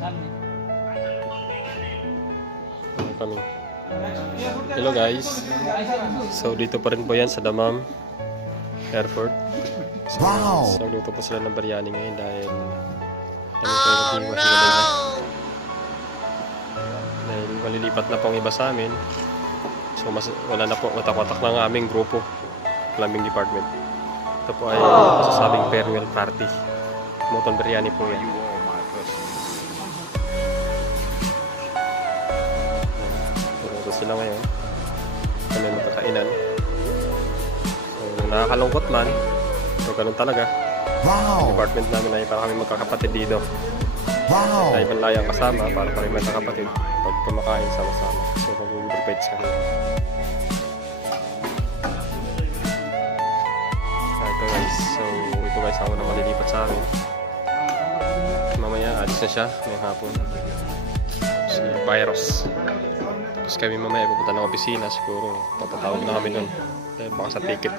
Kami. Hello guys. So dito pa rin po yan sa Damam Airport. So, so luto po sila ng biryani ngayon dahil dahil malilipat na pong iba sa amin. So wala na po, watak-watak na ang aming grupo, plumbing department. Ito po ay masasabing farewell party. Moton biryani po yan. Ito sila ngayon. Kami magkakainan. So, nakakalungkot man. So ganun talaga. Ang department namin ay para kami magkakapatid dito. Ay banlayang kasama para kami magkakapatid. Pag kumakain sama-sama. So mag-invite kami. Ito guys. So ito guys ang unang malilipat sa amin. Mamaya alis na siya ngayong hapon. Si Virus. Tapos kami mamaya pupunta ng opisina. Siguro papatawag na kami nun. Dahil baka sa ticket.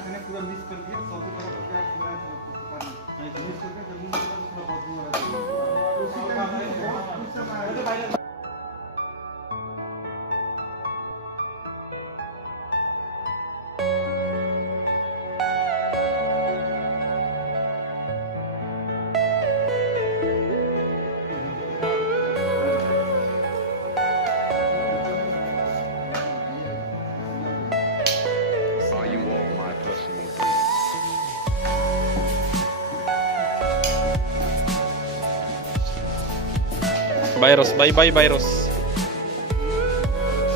Virus, bye-bye Virus.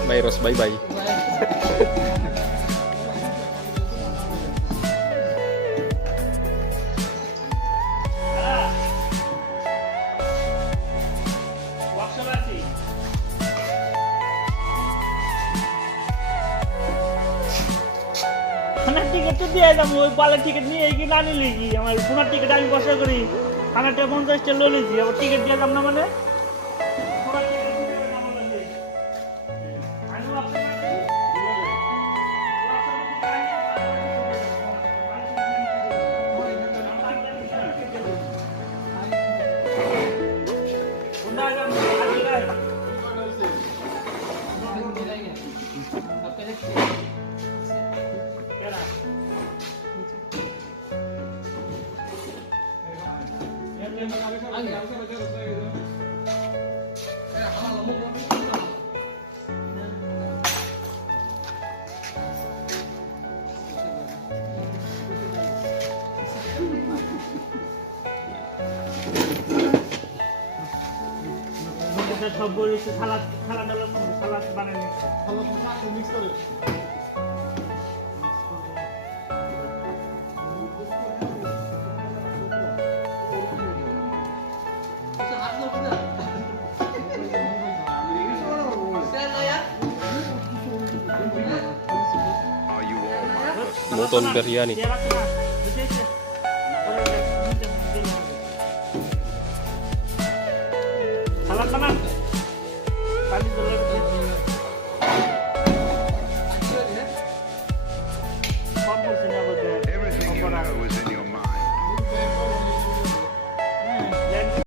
Virus, bye-bye. Ticket তো দিয়ে যাবো ওই বালের টিকিট নিয়ে কি না নিলে কি আমার পুনার টিকিট আমি কষ্ট করি খানাটা 50টা লো নিয়েছি আবার টিকিট দিয়ে যাব না মানে সব বলেছি সালাদ সালাদ সালাদ বানাই মিক্স করে Moton biryani. সালাদ